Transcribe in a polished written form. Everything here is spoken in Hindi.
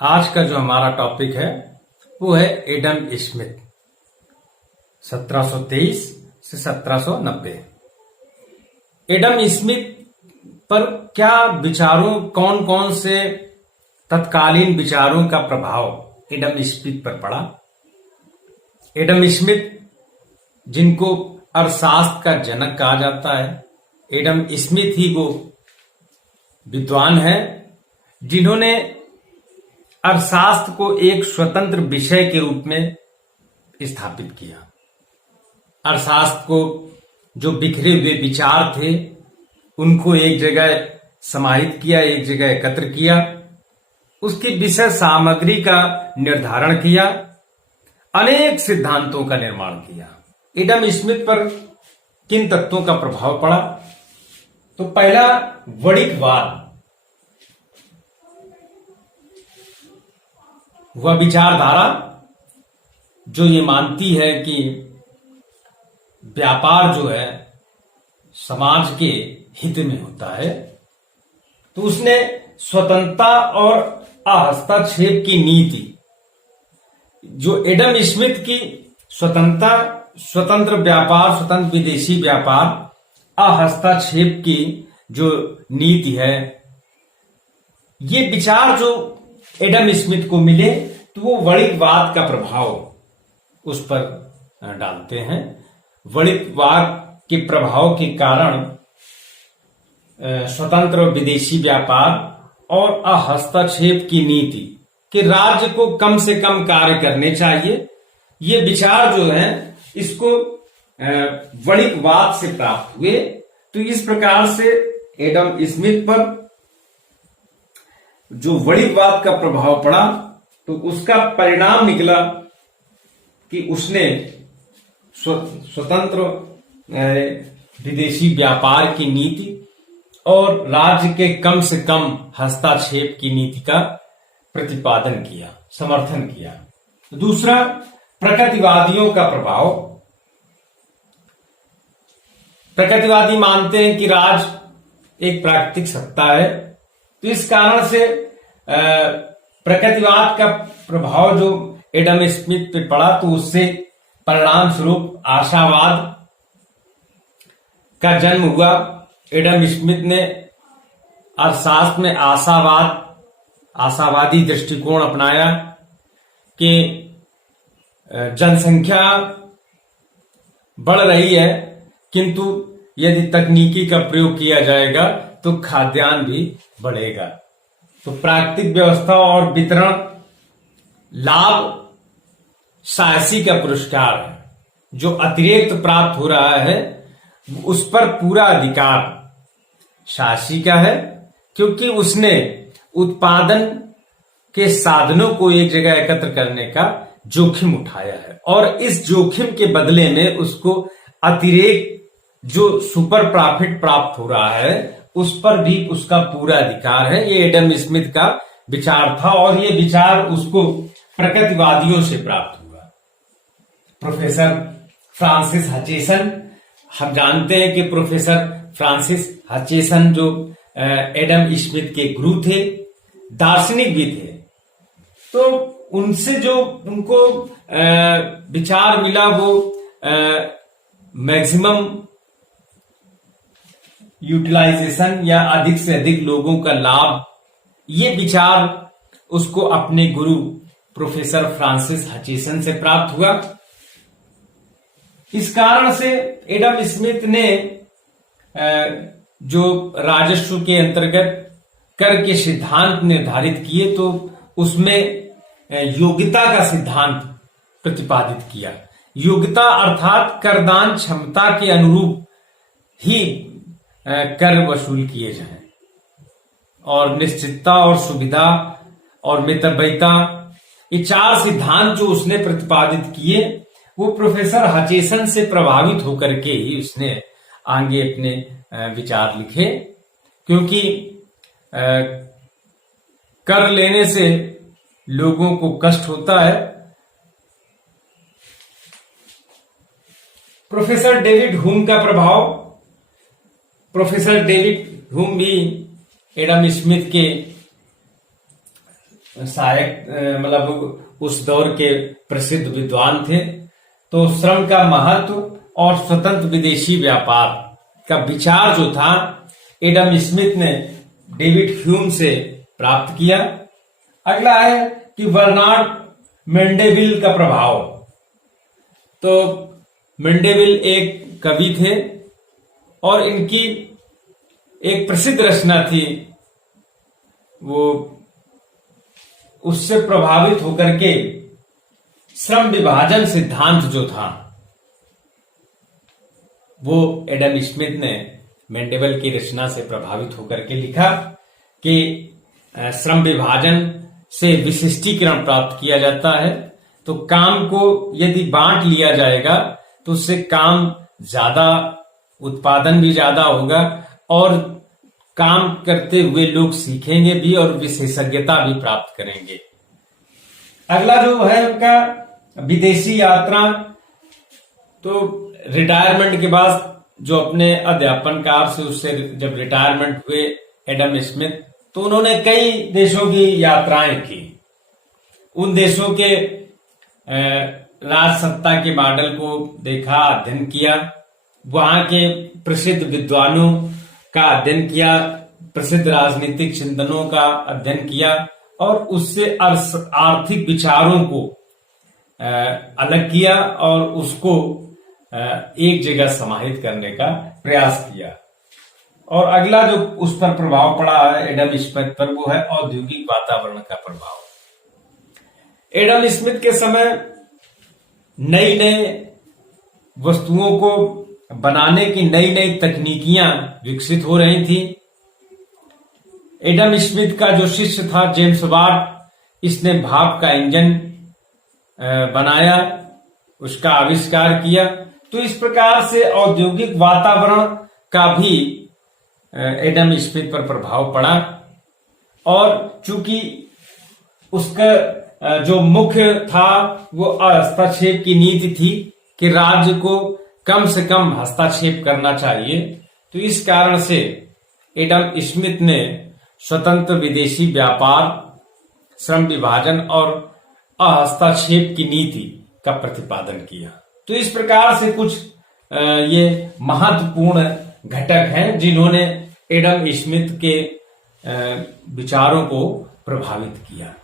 आज का जो हमारा टॉपिक है वो है एडम स्मिथ 1723 से 1790। एडम स्मिथ पर क्या विचारों कौन कौन से तत्कालीन विचारों का प्रभाव एडम स्मिथ पर पड़ा। एडम स्मिथ जिनको अर्थशास्त्र का जनक कहा जाता है, एडम स्मिथ ही वो विद्वान है जिन्होंने अर्थशास्त्र को एक स्वतंत्र विषय के रूप में स्थापित किया। अर्थशास्त्र को जो बिखरे हुए विचार थे उनको एक जगह समाहित किया, एक जगह एकत्र किया, उसकी विषय सामग्री का निर्धारण किया, अनेक सिद्धांतों का निर्माण किया। एडम स्मिथ पर किन तत्वों का प्रभाव पड़ा? तो पहला वणिकवाद, वह विचारधारा जो ये मानती है कि व्यापार जो है समाज के हित में होता है, तो उसने स्वतंत्रता और अहस्तक्षेप की नीति, जो एडम स्मिथ की स्वतंत्र व्यापार, स्वतंत्र विदेशी व्यापार, अहस्तक्षेप की जो नीति है, ये विचार जो एडम स्मिथ को मिले तो वो वणिकवाद का प्रभाव उस पर डालते हैं। वणिकवाद के प्रभाव के कारण स्वतंत्र विदेशी व्यापार और अहस्तक्षेप की नीति कि राज्य को कम से कम कार्य करने चाहिए, ये विचार जो है इसको वणिकवाद से प्राप्त हुए। तो इस प्रकार से एडम स्मिथ पर जो वणिकवाद का प्रभाव पड़ा तो उसका परिणाम निकला कि उसने स्वतंत्र विदेशी व्यापार की नीति और राज्य के कम से कम हस्तक्षेप की नीति का प्रतिपादन किया, समर्थन किया। दूसरा, प्रकृतिवादियों का प्रभाव। प्रकृतिवादी मानते हैं कि राज्य एक प्राकृतिक सत्ता है, तो इस कारण से प्रकृतिवाद का प्रभाव जो एडम स्मिथ पे पड़ा तो उससे परिणाम स्वरूप आशावाद का जन्म हुआ। एडम स्मिथ ने अर्थशास्त्र में आशावादी दृष्टिकोण अपनाया कि जनसंख्या बढ़ रही है, किंतु यदि तकनीकी का प्रयोग किया जाएगा तो खाद्यान्न भी बढ़ेगा। तो प्राकृतिक व्यवस्था और वितरण लाभ शासी का पुरस्कार है, जो अतिरिक्त प्राप्त हो रहा है उस पर पूरा अधिकार शासी का है, क्योंकि उसने उत्पादन के साधनों को एक जगह एकत्र करने का जोखिम उठाया है और इस जोखिम के बदले में उसको अतिरिक्त जो सुपर प्रॉफिट प्राप्त हो रहा है उस पर भी उसका पूरा अधिकार है। ये एडम स्मिथ का विचार था और ये विचार उसको प्रकृतिवादियों से प्राप्त हुआ। प्रोफेसर फ्रांसिस हचिसन, हम जानते हैं कि प्रोफेसर फ्रांसिस हचिसन जो एडम स्मिथ के गुरु थे, दार्शनिक भी थे, तो उनसे जो उनको विचार मिला वो मैक्सिमम यूटिलाइजेशन या अधिक से अधिक लोगों का लाभ, ये विचार उसको अपने गुरु प्रोफेसर फ्रांसिस हचिसन से प्राप्त हुआ। इस कारण से एडम स्मिथ ने जो राजस्व के अंतर्गत कर के सिद्धांत निर्धारित किए तो उसमें योग्यता का सिद्धांत प्रतिपादित किया। योग्यता अर्थात करदान क्षमता के अनुरूप ही कर वसूल किए जाएं और निश्चितता और सुविधा और मितव्ययिता, ये चार सिद्धांत जो उसने प्रतिपादित किए वो प्रोफेसर हचिसन से प्रभावित होकर के ही उसने आगे अपने विचार लिखे, क्योंकि कर लेने से लोगों को कष्ट होता है। प्रोफेसर डेविड ह्यूम का प्रभाव। प्रोफेसर डेविड ह्यूम भी एडम स्मिथ के सहायक मतलब उस दौर के प्रसिद्ध विद्वान थे। तो श्रम का महत्व और स्वतंत्र विदेशी व्यापार का विचार जो था एडम स्मिथ ने डेविड ह्यूम से प्राप्त किया। अगला है कि बर्नार्ड मेंडेविल का प्रभाव। तो मेंडेविल एक कवि थे और इनकी एक प्रसिद्ध रचना थी, वो उससे प्रभावित होकर के श्रम विभाजन सिद्धांत जो था वो एडम स्मिथ ने मेंडेविल की रचना से प्रभावित होकर के लिखा कि श्रम विभाजन से विशिष्टीकरण प्राप्त किया जाता है। तो काम को यदि बांट लिया जाएगा तो उससे काम ज्यादा, उत्पादन भी ज्यादा होगा और काम करते हुए लोग सीखेंगे भी और विशेषज्ञता भी प्राप्त करेंगे। अगला जो है उनका विदेशी यात्रा। तो रिटायरमेंट के बाद जो अपने अध्यापन कार्य से उससे जब रिटायरमेंट हुए एडम स्मिथ, तो उन्होंने कई देशों की यात्राएं की। उन देशों के राजसत्ता के मॉडल को देखा, अध्ययन किया, वहां के प्रसिद्ध विद्वानों का अध्ययन किया, प्रसिद्ध राजनीतिक चिंतनों का अध्ययन किया और उससे आर्थिक विचारों को अलग किया और उसको एक जगह समाहित करने का प्रयास किया। और अगला जो उस पर प्रभाव पड़ा है एडम स्मिथ पर, वो है औद्योगिक वातावरण का प्रभाव। एडम स्मिथ के समय नई नई वस्तुओं को बनाने की नई नई तकनीकियां विकसित हो रही थी। एडम स्मिथ का जो शिष्य था जेम्स वाट, इसने भाप का इंजन बनाया, उसका आविष्कार किया। तो इस प्रकार से औद्योगिक वातावरण का भी एडम स्मिथ पर प्रभाव पड़ा और चूंकि उसका जो मुख्य था वो हस्तक्षेप की नीति थी कि राज्य को कम से कम हस्तक्षेप करना चाहिए, तो इस कारण से एडम स्मिथ ने स्वतंत्र विदेशी व्यापार, श्रम विभाजन और हस्तक्षेप की नीति का प्रतिपादन किया। तो इस प्रकार से कुछ ये महत्वपूर्ण घटक हैं जिन्होंने एडम स्मिथ के विचारों को प्रभावित किया।